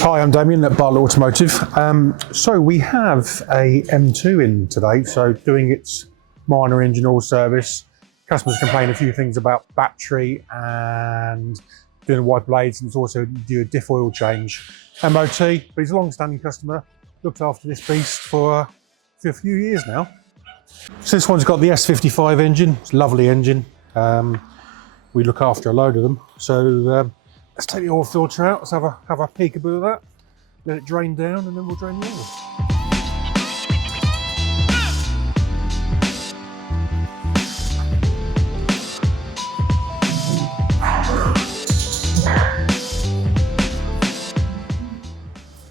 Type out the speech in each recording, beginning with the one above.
Hi, I'm Damien at Bartlett Automotive. So we have a M2 in today, so doing its minor engine oil service. Customers complain a few things about battery and doing white blades, and it's also do a diff oil change. MOT, but he's a long-standing customer, looked after this beast for a few years now. So this one's got the S55 engine, it's a lovely engine. We look after a load of them. So let's take the oil filter out, let's have a peekaboo of that, let it drain down, and then we'll drain the oil.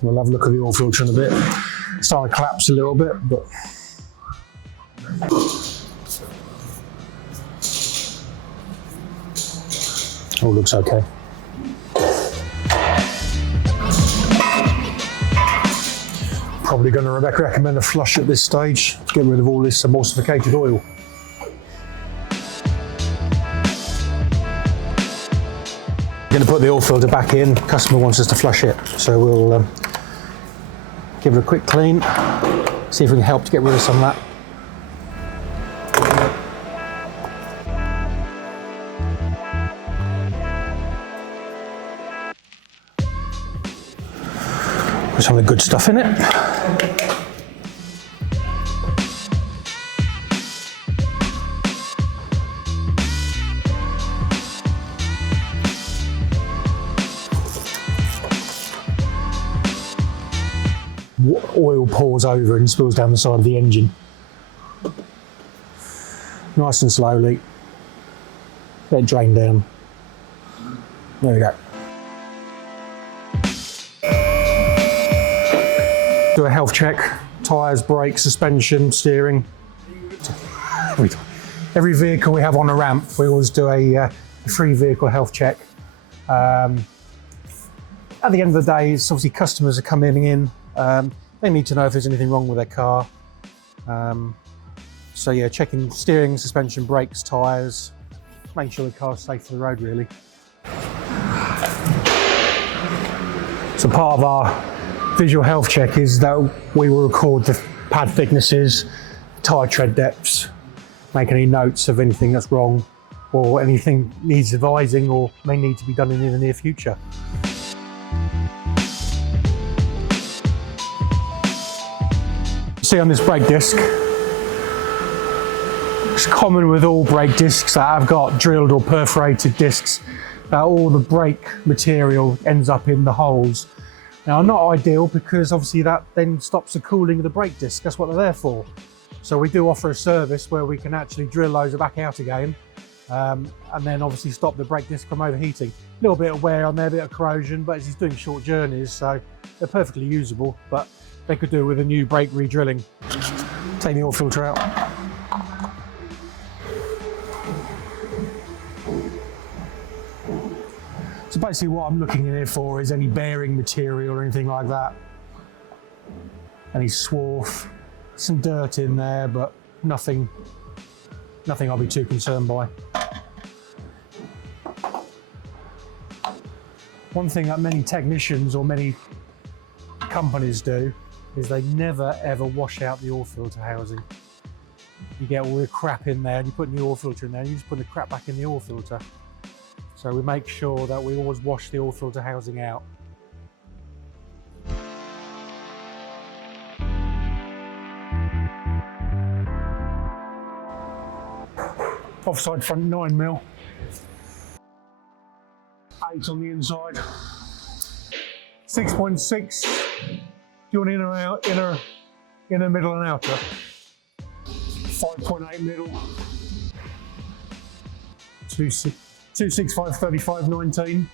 We'll have a look at the oil filter in a bit. It's starting to collapse a little bit, but all looks okay. Probably going to recommend a flush at this stage to get rid of all this emulsificated oil. Going to put the oil filter back in. Customer wants us to flush it, so we'll give it a quick clean, see if we can help to get rid of some of that. Put some of the good stuff in it. Oil pours over and spills down the side of the engine. Nice and slowly. Let it drain down. There we go. Do a health check, tyres, brakes, suspension, steering. Every vehicle we have on a ramp, we always do a free vehicle health check. At the end of the day, it's obviously customers are coming in. They need to know if there's anything wrong with their car. So yeah, checking steering, suspension, brakes, tyres, making sure the car's safe for the road really. So part of our visual health check is that we will record the pad thicknesses, tyre tread depths, make any notes of anything that's wrong or anything needs advising or may need to be done in the near future. See on this brake disc, it's common with all brake discs that have got drilled or perforated discs that all the brake material ends up in the holes. Now, not ideal because obviously that then stops the cooling of the brake disc. That's what they're there for. So we do offer a service where we can actually drill those back out again and then obviously stop the brake disc from overheating. A little bit of wear on there, a bit of corrosion, but he's doing short journeys, so they're perfectly usable, but they could do with a new brake re-drilling. Take the oil filter out. So basically what I'm looking in here for is any bearing material or anything like that. Any swarf, some dirt in there, but nothing I'll be too concerned by. One thing that many technicians or many companies do is they never ever wash out the oil filter housing. You get all the crap in there and you put the oil filter in there and you just put the crap back in the oil filter. So we make sure that we always wash the oil filter housing out. Offside front 9mm, 8 on the inside, 6.6. Do you want inner, out, inner, middle and outer? 5.8 middle, 265, 35, 19.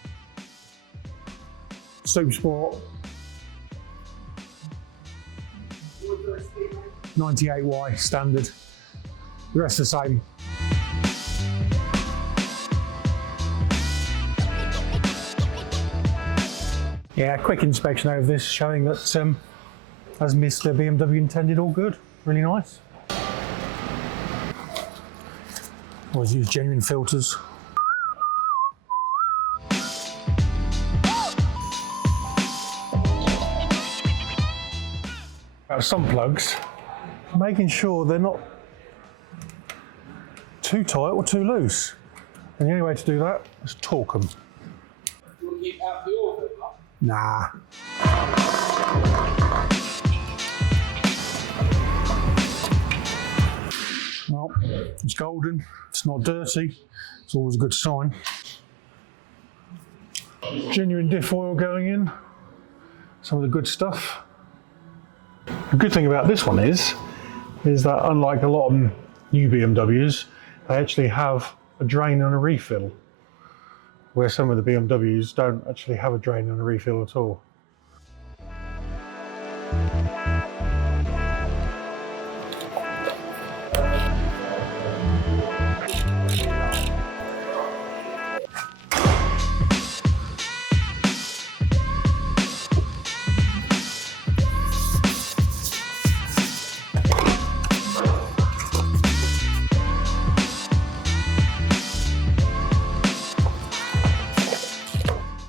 Super Sport, 98Y standard. The rest the same. Yeah, quick inspection over this showing that as Mr. BMW intended, all good. Really nice. Always use genuine filters. Some plugs, making sure they're not too tight or too loose. And the only way to do that is torque them. Do you want to keep out the oil? Nah. Well, it's golden, it's not dirty, it's always a good sign. Genuine diff oil going in, some of the good stuff. The good thing about this one is that unlike a lot of new BMWs, they actually have a drain and a refill, where some of the BMWs don't actually have a drain and a refill at all.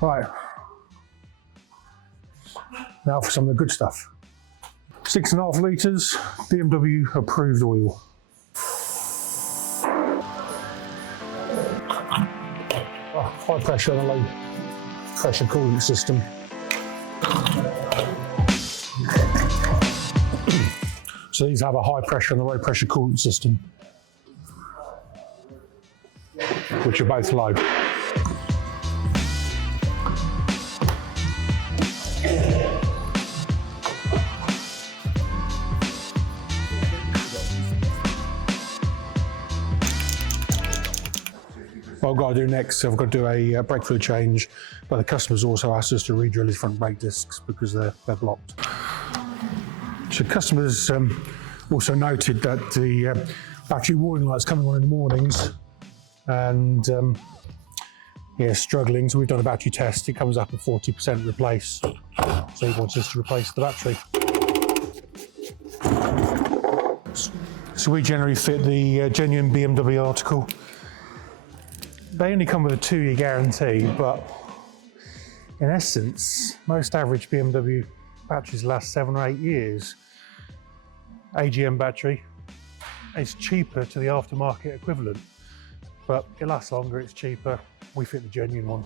Right, now for some of the good stuff. 6.5 litres BMW approved oil. High pressure and a low pressure coolant system. So these have a high pressure and a low pressure coolant system, which are both low. What I've got to do next, I've got to do a brake fluid change, but the customer's also asked us to re-drill his front brake discs because they're blocked. So customers also noted that the battery warning light's coming on in the mornings and yeah, struggling. So we've done a battery test, it comes up at 40% replace. So he wants us to replace the battery. So we generally fit the genuine BMW article. They only come with a 2-year guarantee, but in essence, most average BMW batteries last 7 or 8 years. AGM battery, it's cheaper to the aftermarket equivalent, but it lasts longer, it's cheaper. We fit the genuine one.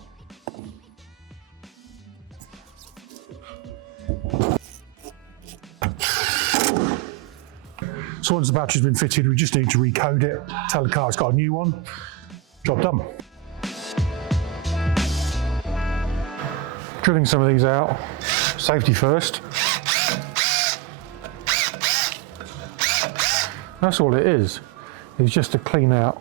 So once the battery's been fitted, we just need to recode it, tell the car it's got a new one, job done. Drilling some of these out, safety first. That's all it is just to clean out.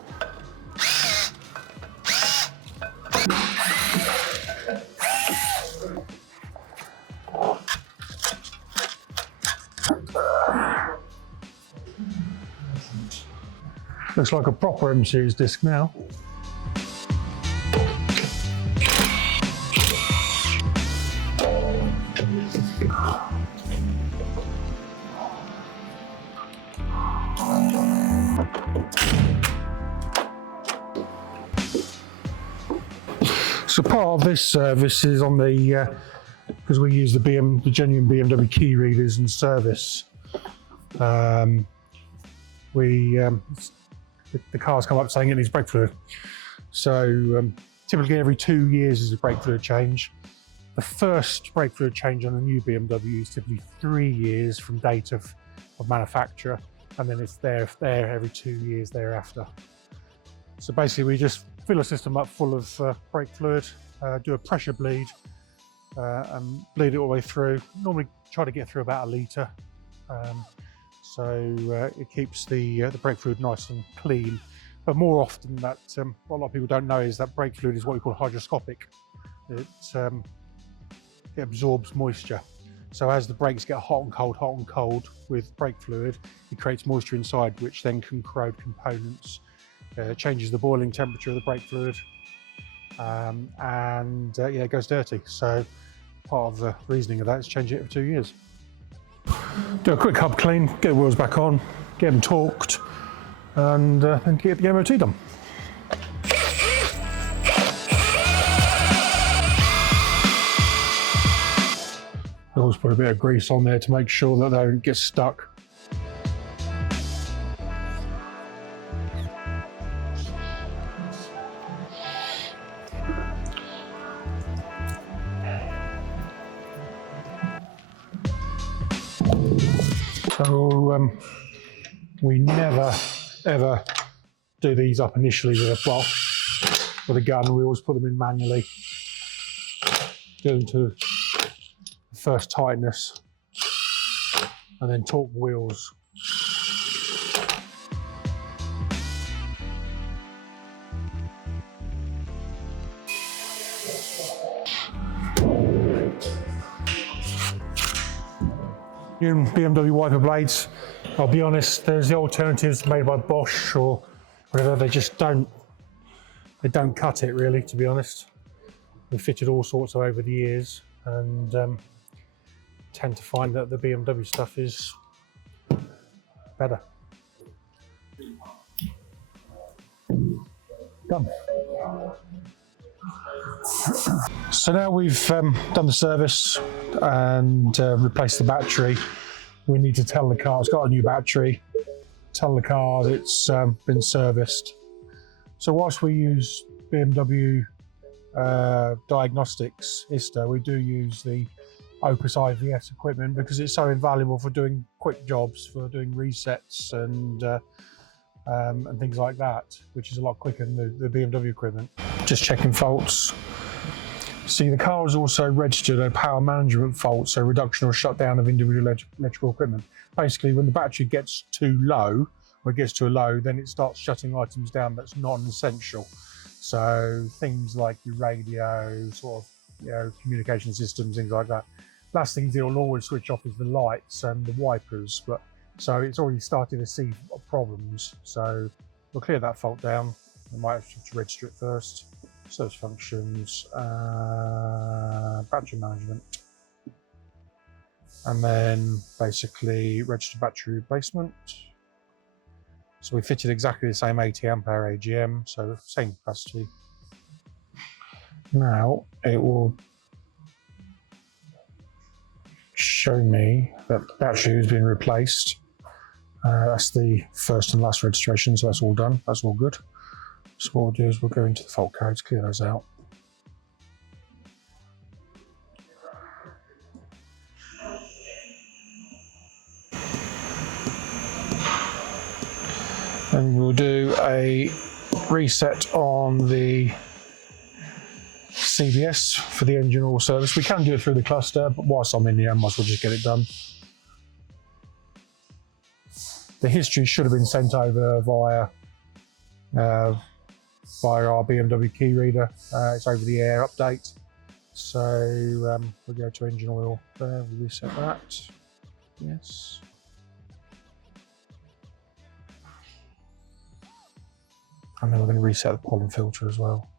Looks like a proper M series disc now. So part of this service is on the, because we use the genuine BMW key readers in service. The cars come up saying it needs brake fluid. So typically every 2 years is a brake fluid change. The first brake fluid change on a new BMW is typically 3 years from date of manufacture, and then it's there every 2 years thereafter. So basically we just fill a system up full of brake fluid, do a pressure bleed, and bleed it all the way through. Normally try to get through about 1 litre. So it keeps the brake fluid nice and clean. But more often that, what a lot of people don't know is that brake fluid is what we call hygroscopic. It absorbs moisture. So as the brakes get hot and cold with brake fluid, it creates moisture inside, which then can corrode components, changes the boiling temperature of the brake fluid, and yeah, it goes dirty. So part of the reasoning of that is change it every 2 years. Do a quick hub clean, get the wheels back on, get them torqued, and then get the MOT done. We always put a bit of grease on there to make sure that they don't get stuck. So we never ever do these up initially with a gun. We always put them in manually, do them to the first tightness, and then torque the wheels. Using BMW wiper blades, I'll be honest, there's the alternatives made by Bosch or whatever, they just don't cut it really, to be honest. We've fitted all sorts over the years and tend to find that the BMW stuff is better. Done. So now we've done the service and replaced the battery. We need to tell the car it's got a new battery, tell the car that it's been serviced. So whilst we use BMW diagnostics ISTA, we do use the Opus IVS equipment because it's so invaluable for doing quick jobs, for doing resets and things like that, which is a lot quicker than the BMW equipment. Just checking faults. See, the car is also registered a power management fault, so reduction or shutdown of individual electrical equipment. Basically, when the battery gets too low, or it gets to a low, then it starts shutting items down that's non-essential. So things like your radio, sort of, communication systems, things like that. Last thing it'll always switch off is the lights and the wipers. But so it's already starting to see problems. So we'll clear that fault down. We might have to register it first. Service functions, battery management, and then basically register battery replacement. So we fitted exactly the same 80 ampere AGM, so same capacity. Now it will show me that the battery has been replaced. That's the first and last registration, so that's all done, that's all good. So what we'll do is we'll go into the fault codes, clear those out. And we'll do a reset on the CBS for the engine oil service. We can do it through the cluster, but whilst I'm in here, I might as well just get it done. The history should have been sent over via our BMW key reader. It's over the air update. So we'll go to engine oil there, we'll reset that. Yes. And then we're going to reset the pollen filter as well.